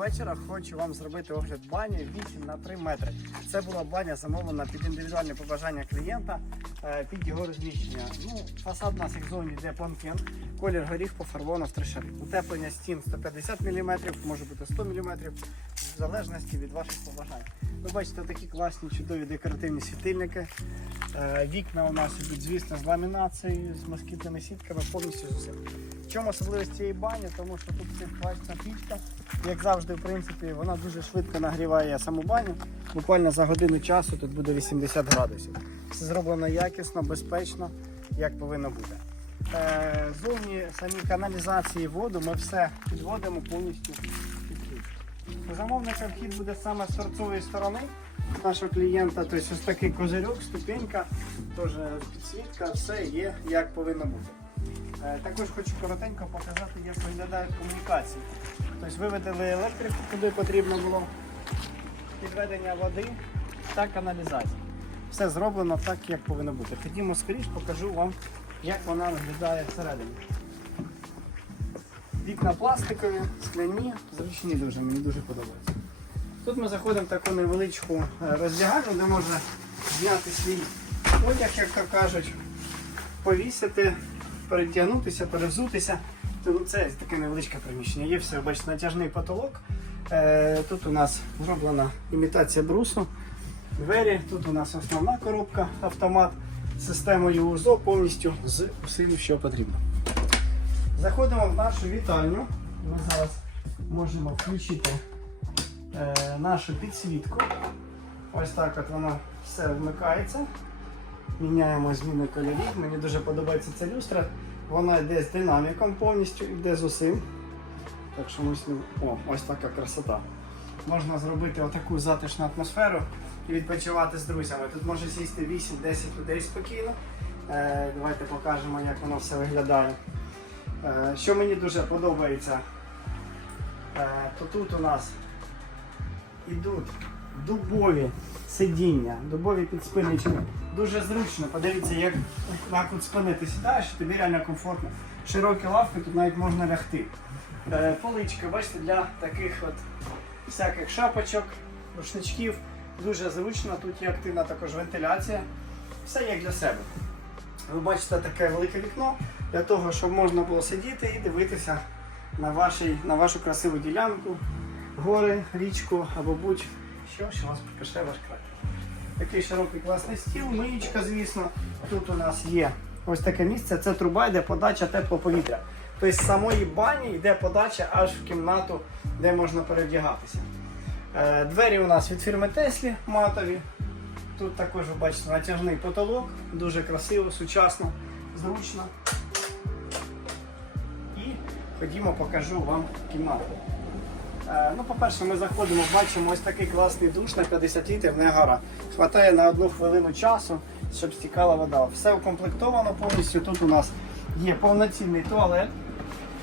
вечора. Хочу вам зробити огляд бані 8 на 3 метри. Це була баня замовлена під індивідуальне побажання клієнта е, під його розміщення. Ну, фасад у нас як зовні йде планкен, колір горіх пофарбовано в три. Утеплення стін 150 мм, може бути 100 мм, в залежності від ваших побажань. Ви бачите такі класні, чудові декоративні світильники. Е, Вікна у нас ідуть, звісно, з ламінацією, з москітними сітками, повністю з усім. В чому особливість цієї бані? Тому що тут симпатична пічка. Як завжди, в принципі, вона дуже швидко нагріває саму баню. Буквально за годину часу тут буде 80 градусів. Все зроблено якісно, безпечно, як повинно бути. Е, Зовні самі каналізації воду ми все підводимо повністю під. У замовника вхід буде саме з торцової сторони нашого клієнта. Тобто ось такий козирьок, ступенька, теж підсвітка, все є як повинно бути. Е, Також хочу коротенько показати, як виглядають комунікації. Тобто виведели електрику, куди потрібно було, підведення води та каналізація. Все зроблено так, як повинно бути. Ходімо скоріш, покажу вам, як вона виглядає всередині. Вікна пластикові, скляні, зручні дуже, мені дуже подобається. Тут ми заходимо в таку невеличку е, роздягальню, де можна зняти свій одяг, як то кажуть, повісити, перетягнутися, перевзутися. Тому Це таке невеличке приміщення. Є все, бачите, натяжний потолок. Е, Тут у нас зроблена імітація брусу. Двері, тут у нас основна коробка, автомат з системою УЗО повністю з усім, що потрібно. Заходимо в нашу вітальню. Ми зараз можемо включити е, нашу підсвітку. Ось так от воно все вмикається. Міняємо зміни кольорів. Мені дуже подобається ця люстра. Вона йде з динаміком повністю, йде з усім. Так що ми з. О, ось така красота. Можна зробити отаку затишну атмосферу і відпочивати з друзями. Тут може сісти 8-10 людей спокійно. Е, давайте покажемо, як воно все виглядає. Е, що мені дуже подобається, е, то тут у нас ідуть дубові сидіння, дубові підспиннички. Дуже зручно. Подивіться, як на кут спини ти сідаєш, тобі реально комфортно. Широкі лавки, тут навіть можна лягти. Е, Поличка, бачите, для таких от всяких шапочок, рушничків. Дуже зручно, тут є активна також вентиляція. Все як для себе. Ви бачите таке велике вікно для того, щоб можна було сидіти і дивитися на, вашій, на вашу красиву ділянку, гори, річку або будь-що, що вас прикаше ваш край. Такий широкий класний стіл, миючка, звісно. Тут у нас є ось таке місце, це труба, йде подача теплого повітря. Тобто з самої бані йде подача аж в кімнату, де можна перевдягатися. Е, Двері у нас від фірми Теслі матові. Тут також ви бачите натяжний потолок, дуже красиво, сучасно, зручно. І ходімо, покажу вам кімнату. Е, ну, по-перше, ми заходимо, бачимо ось такий класний душ на 50 літрів, не гора. Хватає на одну хвилину часу, щоб стікала вода. Все укомплектовано повністю. Тут у нас є повноцінний туалет.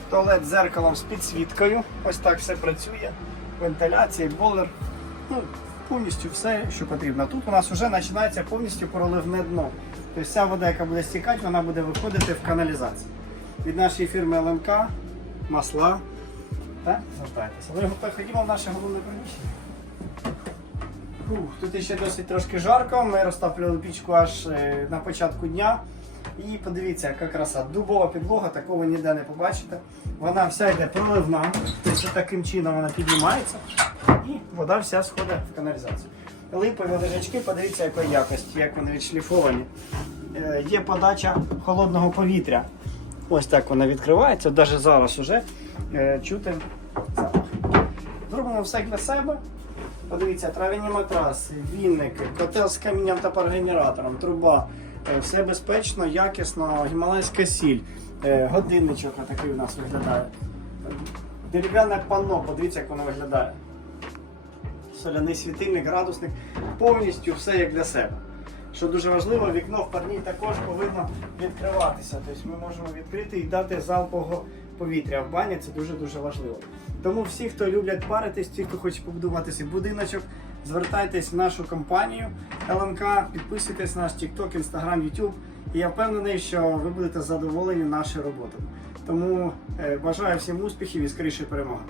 Туалет з зеркалом з підсвіткою. Ось так все працює. Вентиляція, бойлер. Ну, повністю все, що потрібно. Тут у нас вже починається повністю проливне дно. Тобто вся вода, яка буде стікати, вона буде виходити в каналізацію. Від нашої фірми ЛМК, масла. Так, звертайтеся. Готові? ходімо в наше головне приміщення. Тут ще досить трошки жарко. Ми розтоплювали пічку аж е, на початку дня. І подивіться, яка краса. Дубова підлога, такого ніде не побачите. Вона вся йде проливна, тобто таким чином вона піднімається і вода вся сходить в каналізацію. Липові лежачки, подивіться, якої якості, як вони відшліфовані. Е, Є подача холодного повітря. Ось так вона відкривається, навіть зараз вже е, чути запах. Зробимо все для себе. Подивіться, трав'яні матраси, вінники, котел з камінням та парогенератором, труба. Е, Все безпечно, якісно, гімалайська сіль, е, годинничок такий у нас виглядає. Дерев'яне панно, подивіться, як воно виглядає. Соляний світильник, градусник, повністю все як для себе. Що дуже важливо, вікно в парній також повинно відкриватися. Тобто ми можемо відкрити і дати залпового повітря в бані, це дуже-дуже важливо. Тому всі, хто люблять паритись, ті, хто хоче побудувати свій будиночок, звертайтесь в нашу компанію ЛМК, підписуйтесь на наш TikTok, Instagram, YouTube. І я впевнений, що ви будете задоволені нашою роботою. Тому е, бажаю всім успіхів і скоріше перемоги.